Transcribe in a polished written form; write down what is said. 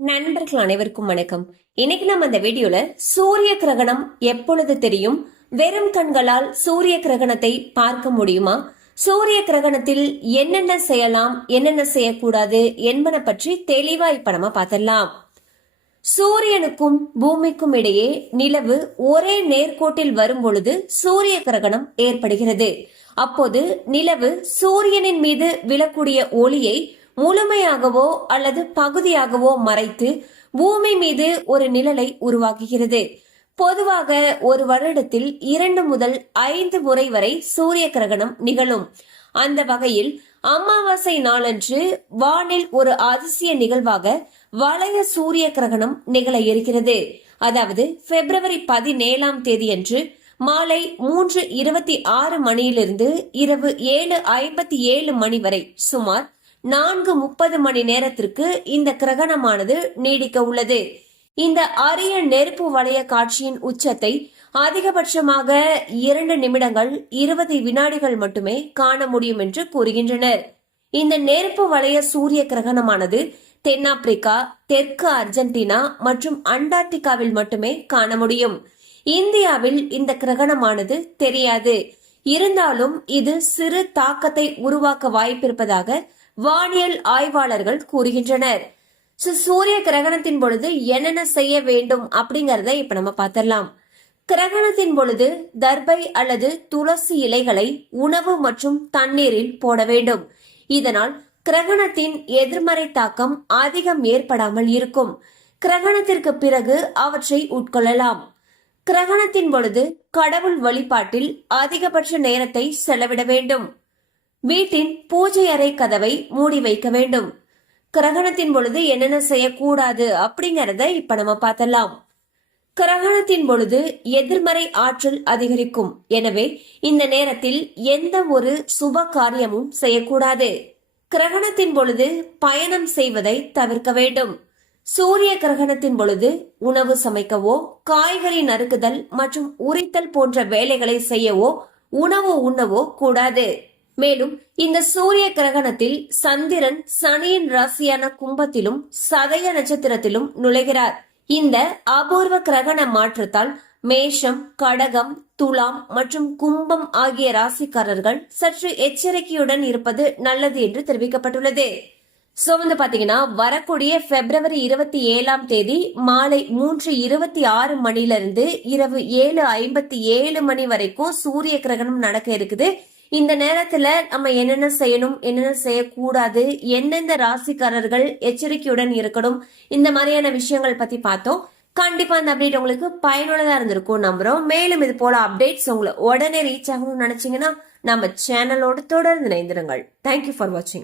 நண்பர்கள் அனைவருக்கும் வணக்கம். இன்னைக்கு நம்ம இந்த வீடியோல சூரிய கிரகணம் எப்பொழுது தெரியும், வெறும் கண்களால் சூரிய கிரகணத்தை பார்க்க முடியுமா, சூரிய கிரகணத்தில் என்னென்ன செய்யலாம் என்னென்ன செய்யக்கூடாது என்பன பற்றி தெளிவா இப்ப நம்ம பார்த்திடலாம். சூரியனுக்கும் பூமிக்கும் இடையே நிலவு ஒரே நேர்கோட்டில் வரும் பொழுது சூரிய கிரகணம் ஏற்படுகிறது. அப்போது நிலவு சூரியனின் மீது விழக்கூடிய ஒளியை முழுமையாகவோ அல்லது பகுதியாகவோ மறைத்து பூமி மீது ஒரு நிழலை உருவாக்குகிறது. பொதுவாக ஒரு வருடத்தில் 2 முதல் 5 முறை வரை சூரிய கிரகணம் நிகழும். அந்த வகையில் அமாவாசை நாளன்று வானில் ஒரு அதிசய நிகழ்வாக வளைய சூரிய கிரகணம் நிகழ இருக்கிறது. அதாவது பிப்ரவரி 17ஆம் தேதியன்று மாலை 3:26 மணியிலிருந்து இரவு 7:57 மணி வரை சுமார் 4:30 மணி நேரத்திற்கு இந்த கிரகணமானது நீடிக்க உள்ளது. இந்த அரிய நெருப்பு வளைய காட்சியின் உச்சத்தை அதிகபட்சமாக 2 நிமிடங்கள் 20 வினாடிகள் மட்டுமே காண முடியும் என்று கூறுகின்றனர். இந்த நெருப்பு வளைய சூரிய கிரகணமானது தென்னாப்பிரிக்கா, தெற்கு அர்ஜென்டினா மற்றும் அண்டார்டிகாவில் மட்டுமே காண முடியும். இந்தியாவில் இந்த கிரகணமானது தெரியாது. இருந்தாலும் இது சிறு தாக்கத்தை உருவாக்க வாய்ப்பிருப்பதாக வானியல் ஆய்வாளர்கள் கூறுகின்றனர். சூரிய கிரகணத்தின் பொழுது என்னென்ன செய்ய வேண்டும் அப்படிங்கறத இப்ப நம்ம பார்த்தரலாம். கிரகணத்தின் பொழுது தர்பை அல்லது துளசி இலைகளை உணவு மற்றும் தண்ணீரில் போட வேண்டும். இதனால் கிரகணத்தின் எதிர்மறை தாக்கம் அதிகம் ஏற்படாமல் இருக்கும். கிரகணத்திற்கு பிறகு அவற்றை உட்கொள்ளலாம். கிரகணத்தின் பொழுது கடவுள் வழிபாட்டில் அதிகபட்ச நேரத்தை செலவிட வேண்டும். வீட்டின் பூஜை அறை கதவை மூடி வைக்க வேண்டும். கிரகணத்தின் பொழுது என்னென்ன செய்யக்கூடாது அப்படிங்கறத இப்ப நம்ம பார்த்தலாம். கிரகணத்தின் பொழுது எதிர்மறை ஆற்றல் அதிகரிக்கும். எனவே இந்த நேரத்தில் எந்த ஒரு சுப காரியமும் செய்யக்கூடாது. கிரகணத்தின் பொழுது பயணம் செய்வதை தவிர்க்க வேண்டும். சூரிய கிரகணத்தின் பொழுது உணவு சமைக்கவோ, காய்கறி நறுக்குதல் மற்றும் உரித்தல் போன்ற வேலைகளை செய்யவோ, உணவு உண்ணவோ கூடாது. மேலும் இந்த சூரிய கிரகணத்தில் சந்திரன் சனியின் ராசியான கும்பத்திலும் சதய நட்சத்திரத்திலும் நுழைகிறார். இந்த அபூர்வ கிரகண மாற்றத்தால் மேஷம், கடகம், துலாம் மற்றும் கும்பம் ஆகிய ராசிக்காரர்கள் சற்று எச்சரிக்கையுடன் இருப்பது நல்லது என்று தெரிவிக்கப்பட்டுள்ளது. சோ பாத்தீங்கன்னா வரக்கூடிய பிப்ரவரி 27ஆம் தேதி மாலை 3:26 மணிலிருந்து இரவு 7:57 மணி வரைக்கும் சூரிய கிரகணம் நடக்க இருக்குது. இந்த நேரத்துல நம்ம என்னென்ன செய்யணும், என்னென்ன செய்யக்கூடாது, எந்தெந்த ராசிக்காரர்கள் எச்சரிக்கையுடன் இருக்கணும், இந்த மாதிரியான விஷயங்கள் பத்தி பார்த்தோம். கண்டிப்பா அந்த அப்டேட் உங்களுக்கு பயனுள்ளதா இருந்திருக்கும் நம்புறோம். மேலும் இது போல அப்டேட்ஸ் உங்களை உடனே ரீச் ஆகணும்னு நினைச்சீங்கன்னா நம்ம சேனலோடு தொடர்ந்து இணைந்திருங்கள். தேங்க்யூ ஃபார் வாட்சிங்.